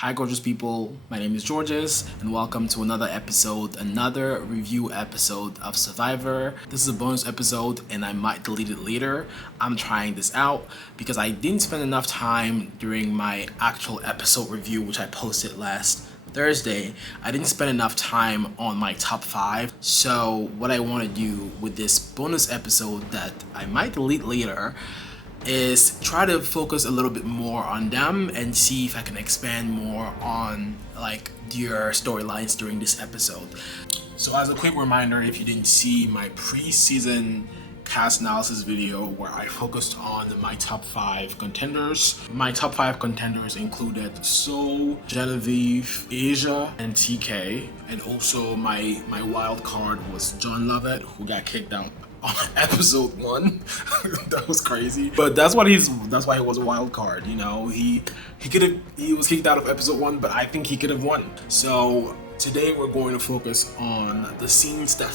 Hi gorgeous people, my name is Georges and welcome to another review episode of Survivor. This is a bonus episode and I might delete it later. I'm trying this out because I didn't spend enough time during my actual episode review, which I posted last Thursday. I didn't spend enough time on my top 5. So what I want to do with this bonus episode that I might delete later is try to focus a little bit more on them and see if I can expand more on like their storylines during this episode. So as a quick reminder, if you didn't see my pre-season cast analysis video where I focused on my top 5 contenders, my top 5 contenders included Soul, Genevieve, Asia, and TK, and also my wild card was John Lovett, who got kicked out on episode 1. That was crazy, but that's why he was a wild card. You know, he was kicked out of episode 1, but I think he could have won. So today we're going to focus on the scenes that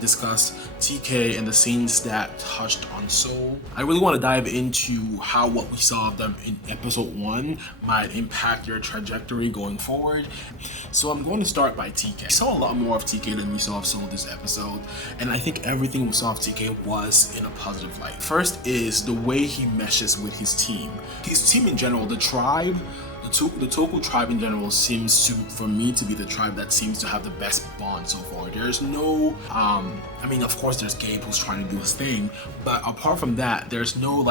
discussed TK and the scenes that touched on Soul. I really want to dive into how what we saw of them in episode 1 might impact their trajectory going forward. So I'm going to start by TK. We saw a lot more of TK than we saw of Soul this episode, and I think everything we saw of TK was in a positive light. First is the way he meshes with his team. His team in general, the tribe, the Toku tribe in general seems to, for me, to be the tribe that seems to have the best bond so far. There's no, I mean, of course there's Gabe who's trying to do his thing, but apart from that, there's no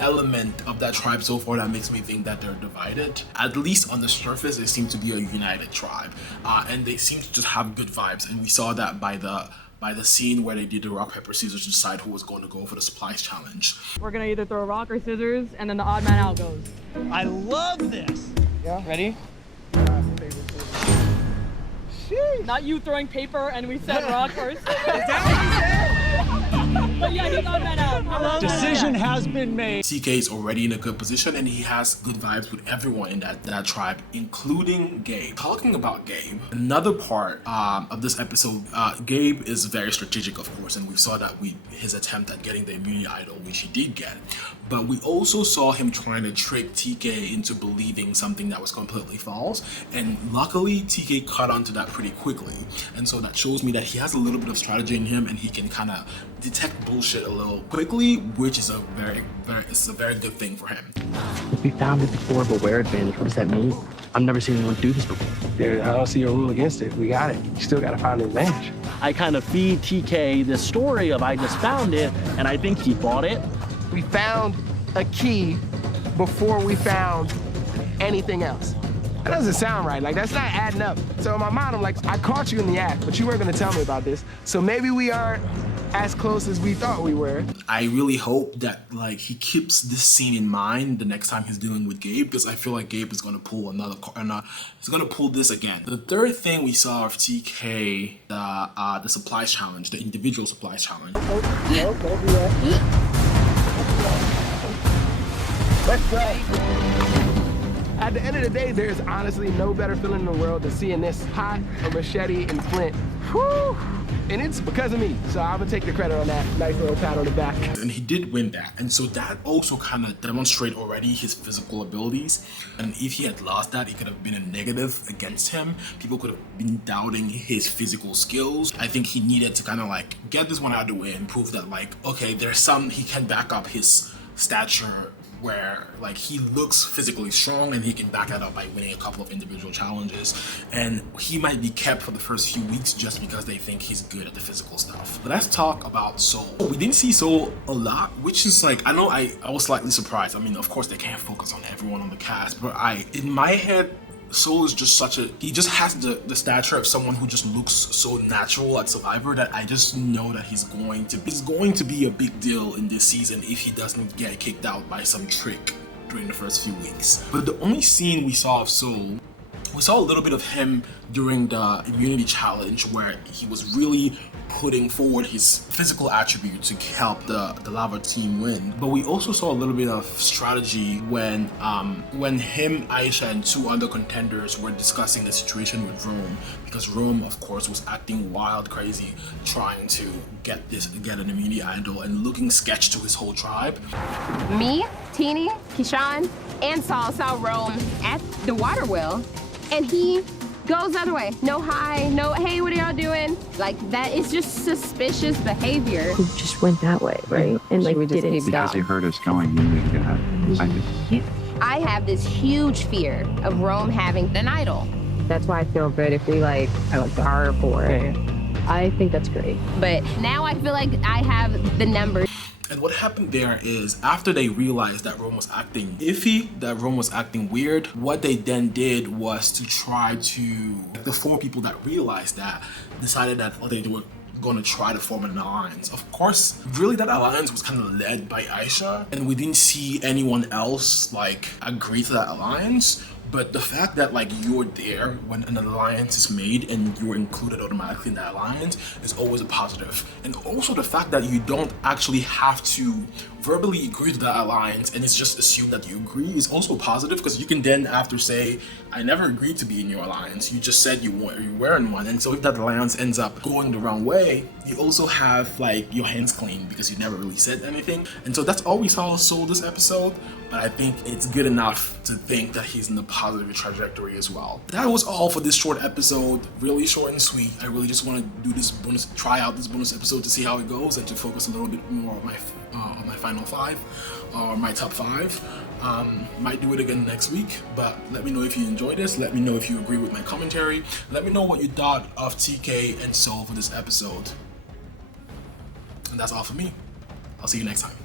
element of that tribe so far that makes me think that they're divided. At least on the surface, they seem to be a united tribe, and they seem to just have good vibes, and we saw that by the scene where they did the rock, paper, scissors to decide who was going to go for the supplies challenge. We're gonna either throw a rock or scissors, and then the odd man out goes. I love this. Yeah. Ready? Not you throwing paper and we said rock or scissors. Is that what you said? But yeah, he's odd man out. Decision has been made. TK is already in a good position and he has good vibes with everyone in that tribe, including Gabe. Talking about Gabe, another part of this episode, Gabe is very strategic, of course, and we saw that his attempt at getting the immunity idol, which he did get. But we also saw him trying to trick TK into believing something that was completely false, and luckily TK caught on to that pretty quickly. And so that shows me that he has a little bit of strategy in him and he can kind of detect bullshit a little quickly, which is a very good thing for him. We found it before, but where advantage? What does that mean? I've never seen anyone do this before. Dude, I don't see a rule against it. We got it. You still got to find an advantage. I kind of feed TK this story of I just found it, and I think he bought it. We found a key before we found anything else. That doesn't sound right. Like, that's not adding up. So in my mind, I'm like, I caught you in the act, but you weren't going to tell me about this. So maybe we aren't as close as we thought we were. I really hope that like he keeps this scene in mind the next time he's dealing with Gabe, because I feel like Gabe is going to pull he's going to pull this again. The third thing we saw of TK, the supplies challenge, the individual supplies challenge. Let's go. At the end of the day, there's honestly no better feeling in the world than seeing this hot, a machete and flint. Whew. And it's because of me, so I'm gonna take the credit on that. Nice little pat on the back. And he did win that, and so that also kind of demonstrated already his physical abilities. And if he had lost that, it could have been a negative against him. People could have been doubting his physical skills. I think he needed to kind of like get this one out of the way and prove that like, okay, he can back up his stature, where like he looks physically strong and he can back that up by winning a couple of individual challenges, and he might be kept for the first few weeks just because they think he's good at the physical stuff. But let's talk about Soul. We didn't see Soul a lot, which is like, I know I was slightly surprised. I mean, of course they can't focus on everyone on the cast, but in my head, Soul is just he just has the stature of someone who just looks so natural at Survivor that I just know that he's going to be a big deal in this season if he doesn't get kicked out by some trick during the first few weeks. But the only scene we saw of Soul, we saw a little bit of him during the immunity challenge where he was really putting forward his physical attributes to help the Lava team win. But we also saw a little bit of strategy when him, Aisha, and 2 other contenders were discussing the situation with Rome, because Rome, of course, was acting wild crazy, trying to get an immunity idol and looking sketch to his whole tribe. Me, Teeny, Keyshawn, and Saul saw Rome at the water wheel, and he goes the other way. No hi, no hey, what are y'all doing? Like, that is just suspicious behavior. He just went that way, right? And like we just didn't keep stop. Because he heard us going, he would I have this huge fear of Rome having an idol. That's why I feel good if we like are for it. I think that's great. But now I feel like I have the numbers. And what happened there is, after they realized that Rome was acting iffy, that Rome was acting weird, what they then did was to try to, the 4 people that realized that decided that they were going to try to form an alliance. Of course, really that alliance was kind of led by Aisha, and we didn't see anyone else like agree to that alliance. But the fact that like you're there when an alliance is made and you're included automatically in that alliance is always a positive. And also the fact that you don't actually have to verbally agree to that alliance and it's just assumed that you agree is also positive, because you can then after say, I never agreed to be in your alliance. You just said you were in one. And so if that alliance ends up going the wrong way, you also have like your hands clean because you never really said anything. And so that's all we saw this episode. But I think it's good enough to think that he's in the positive trajectory as well. That was all for this short episode, really short and sweet. I really just want to do this bonus, try out this bonus episode to see how it goes and to focus a little bit more on my final 5 or my top 5. Might do it again next week, but let me know if you enjoyed this. Let me know if you agree with my commentary. Let me know what you thought of TK and Soul for this episode. And that's all for me. I'll see you next time.